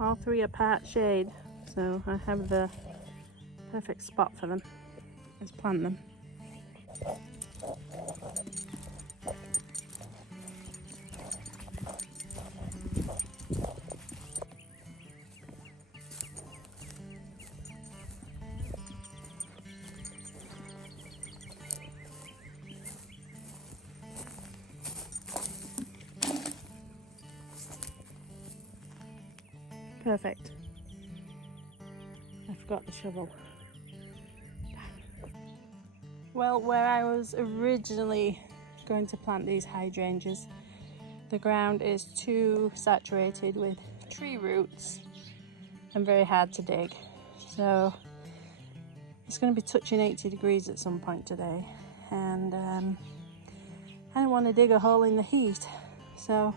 All three are part shade, so I have the perfect spot for them. Let's plant them. Perfect. I forgot the shovel. Well, where I was originally going to plant these hydrangeas, the ground is too saturated with tree roots and very hard to dig. So it's going to be touching 80 degrees at some point today, and I don't want to dig a hole in the heat. So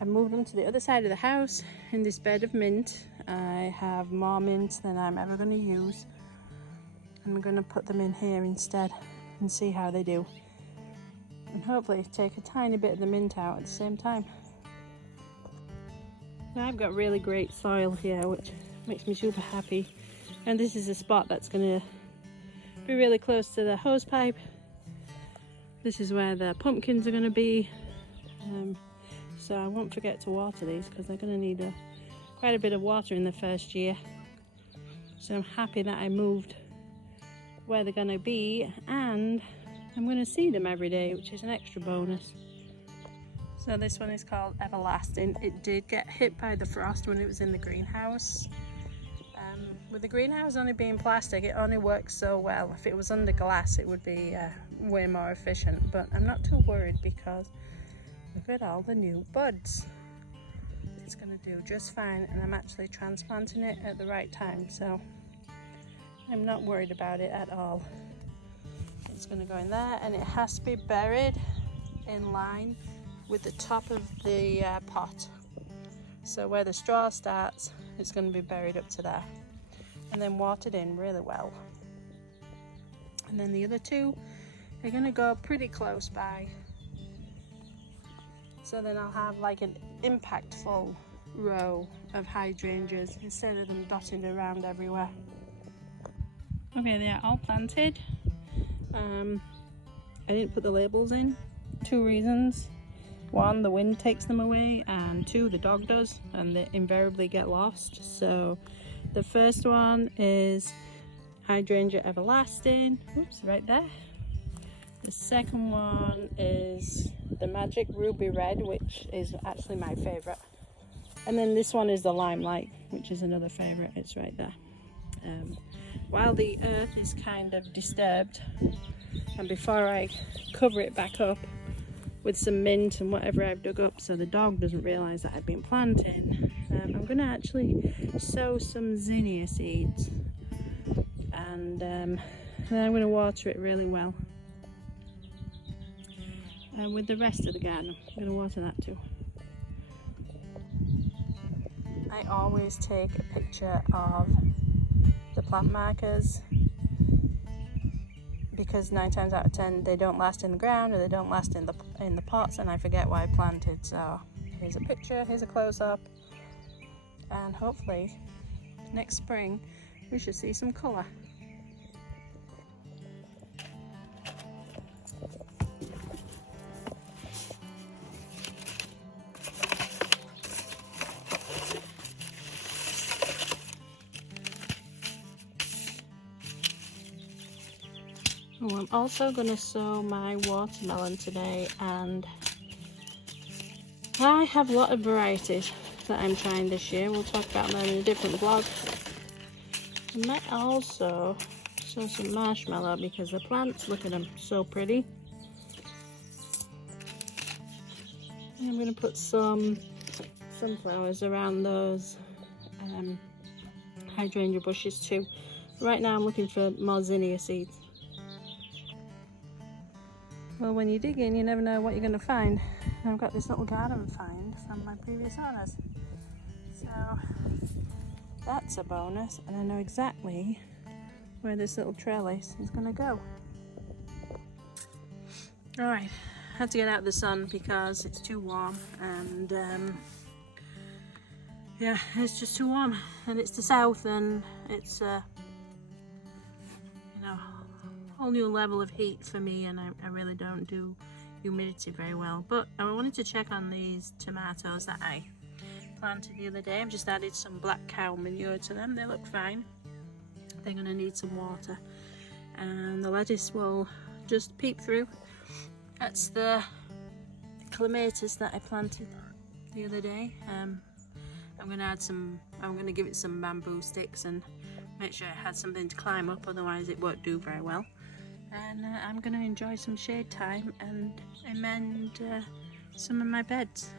I moved them to the other side of the house in this bed of mint. I have more mint than I'm ever going to use. I'm going to put them in here instead and see how they do. And hopefully take a tiny bit of the mint out at the same time. Now I've got really great soil here, which makes me super happy. And this is a spot that's going to be really close to the hose pipe. This is where the pumpkins are going to be. So I won't forget to water these because they're going to need quite a bit of water in the first year. So I'm happy that I moved where they're going to be, and I'm going to see them every day, which is an extra bonus. So this one is called Everlasting. It did get hit by the frost when it was in the greenhouse. With the greenhouse only being plastic, it only works so well. If it was under glass, it would be way more efficient, but I'm not too worried because look at all the new buds. It's going to do just fine, and I'm actually transplanting it at the right time, so I'm not worried about it at all. It's going to go in there, and it has to be buried in line with the top of the pot. So where the straw starts, it's going to be buried up to there, and then watered in really well. And then the other two are going to go pretty close by. So then I'll have like an impactful row of hydrangeas instead of them dotted around everywhere. Okay, they are all planted. I didn't put the labels in. 2 reasons. 1, the wind takes them away, and 2, the dog does, and they invariably get lost. So the first one is Hydrangea Everlasting. Oops, right there. The second one is the Magic Ruby Red, which is actually my favourite. And then this one is the Limelight, which is another favourite. It's right there. While the earth is kind of disturbed, and before I cover it back up with some mint and whatever I've dug up so the dog doesn't realise that I've been planting, I'm going to actually sow some zinnia seeds, and then I'm going to water it really well. With the rest of the garden, I'm going to water that too. I always take a picture of the plant markers because 9 times out of 10 they don't last in the ground, or they don't last in the pots, and I forget why I planted. So here's a picture, here's a close-up, and hopefully next spring we should see some colour. Oh, I'm also going to sow my watermelon today, and I have a lot of varieties that I'm trying this year. We'll talk about them in a different vlog. I might also sow some marshmallow because the plants, look at them, so pretty. And I'm going to put some sunflowers around those hydrangea bushes too. Right now I'm looking for more zinnia seeds. Well, when you dig in, you never know what you're going to find. I've got this little garden find from my previous owners. So that's a bonus, and I know exactly where this little trellis is going to go. Alright, had to get out of the sun because it's too warm, and yeah, it's just too warm, and it's the south, and it's you know, a whole new level of heat for me, and I really don't do humidity very well. But I wanted to check on these tomatoes that I planted the other day. I've just added some black cow manure to them. They look fine. They're going to need some water, and the lettuce will just peep through. That's the clematis that I planted the other day. I'm going to give it some bamboo sticks and make sure it has something to climb up, otherwise it won't do very well. And I'm going to enjoy some shade time and amend some of my beds.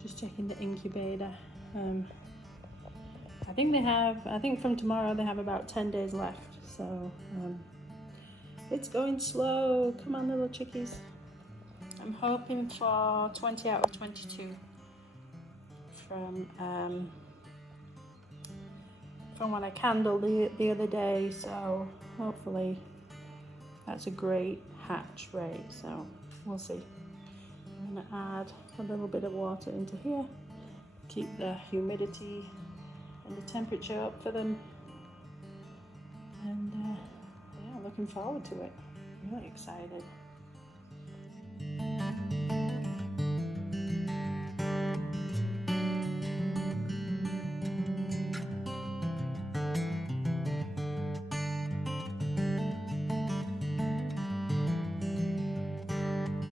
Just checking the incubator. I think from tomorrow they have about 10 days left, so it's going slow. Come on, little chickies. I'm hoping for 20 out of 22 from what I candled the other day, so hopefully that's a great hatch rate, so we'll see. I'm going to add a little bit of water into here, keep the humidity and the temperature up for them, and yeah, looking forward to it. Really excited.